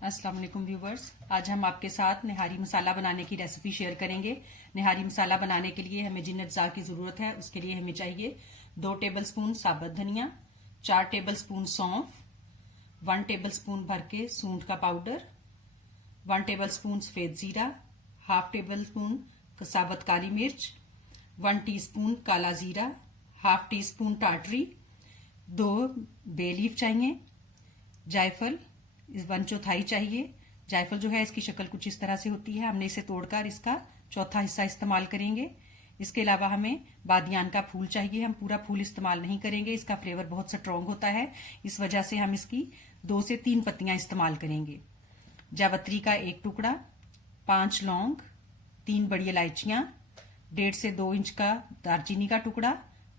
अस्सलाम वालेकुम व्यूवर्स, आज हम आपके साथ निहारी मसाला बनाने की रेसिपी शेयर करेंगे। निहारी मसाला बनाने के लिए हमें जिन अज्जा की ज़रूरत है उसके लिए हमें चाहिए 2 टेबलस्पून साबुत धनिया, 4 टेबलस्पून सौंफ, 1 टेबलस्पून भर के सूंठ का पाउडर, 1 टेबलस्पून सफ़ेद ज़ीरा, हाफ टेबलस्पून साबुत काली मिर्च, 1 टीस्पून काला ज़ीरा, हाफ टी स्पून टाटरी, 2 बे लीफ चाहिए, जायफल 1/4 चाहिए। जायफल जो है इसकी शक्ल कुछ इस तरह से होती है, हमने इसे तोड़कर इसका चौथा हिस्सा इस्तेमाल करेंगे। इसके अलावा हमें बादियान का फूल चाहिए, हम पूरा फूल इस्तेमाल नहीं करेंगे, इसका फ्लेवर बहुत स्ट्रॉन्ग होता है, इस वजह से हम इसकी 2 से 3 पत्तियां इस्तेमाल करेंगे। जावित्री का 1 टुकड़ा, 5 लौंग, 3 बड़ी इलायचियां, 1.5 से 2 इंच का दालचीनी का टुकड़ा,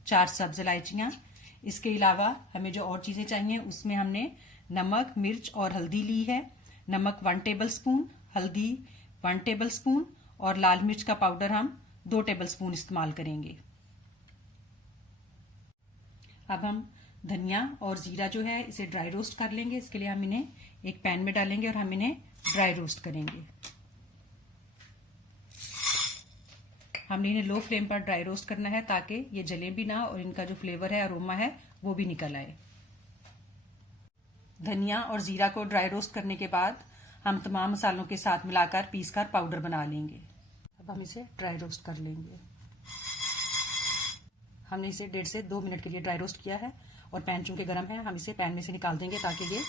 4 सब्ज इलायचियां। इसके अलावा हमें जो और चीजें चाहिए उसमें हमने नमक, मिर्च और हल्दी ली है। नमक 1 टेबलस्पून, हल्दी 1 टेबलस्पून और लाल मिर्च का पाउडर हम 2 टेबलस्पून इस्तेमाल करेंगे। अब हम धनिया और जीरा जो है इसे ड्राई रोस्ट कर लेंगे। इसके लिए हम इन्हें एक पैन में डालेंगे और हम इन्हें ड्राई रोस्ट करेंगे। हमने इन्हें लो फ्लेम पर ड्राई रोस्ट करना है ताकि ये जले भी ना और इनका जो फ्लेवर है, अरोमा है, वो भी निकल आए। धनिया और जीरा को ड्राई रोस्ट करने के बाद हम तमाम मसालों के साथ मिलाकर पीसकर पाउडर बना लेंगे। अब हम इसे ड्राई रोस्ट कर लेंगे। हमने इसे 1.5 से 2 मिनट के लिए ड्राई रोस्ट किया है और पैन चूंकि गर्म है, हम इसे पैन में से निकाल देंगे ताकि ये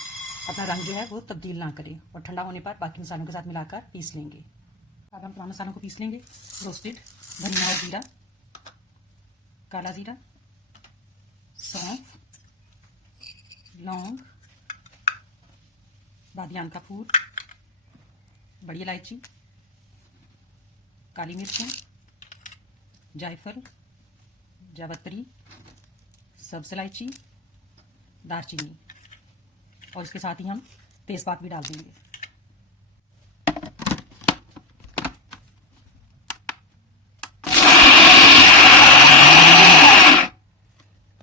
अपना रंग जो है वो तब्दील ना करे और ठंडा होने पर बाकी मसालों के साथ मिलाकर पीस लेंगे। अब हम तमाम मसालों को पीस लेंगे। रोस्टेड धनिया और जीरा, काला जीरा, सौंफ, लौंग, बादियान का फूल, बड़ी इलायची, काली मिर्चें, जायफल, जावित्री, सब्ज इलायची, दालचीनी और इसके साथ ही हम तेजपात भी डाल देंगे।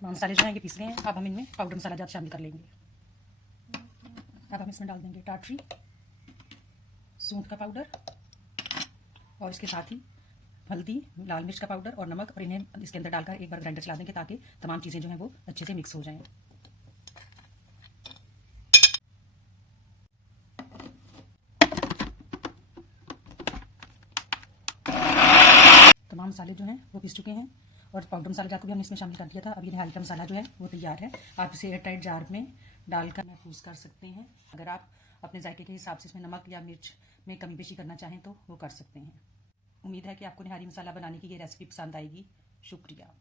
मसाले जो हैं ये पीस गए हैं। अब हम इनमें पाउडर मसाला जात शामिल कर लेंगे। अब हम इसमें डाल देंगे टाटरी, सूंठ का पाउडर और इसके साथ ही हल्दी, लाल मिर्च का पाउडर और नमक, और इन्हें इसके अंदर डालकर एक बार ग्राइंडर चला देंगे ताकि तमाम चीज़ें जो हैं वो अच्छे से मिक्स हो जाएं। तमाम मसाले जो हैं वो पीस चुके हैं और पाउडर मसाला जात को भी हमने इसमें शामिल कर दिया था। अब ये निहारी का मसाला जो है वो तैयार है। आप इसे एयर टाइट जार में डालकर महफूज कर सकते हैं। अगर आप अपने जायके के हिसाब से इसमें नमक या मिर्च में कमी पेशी करना चाहें तो वो कर सकते हैं। उम्मीद है कि आपको निहारी मसाला बनाने की ये रेसिपी पसंद आएगी। शुक्रिया।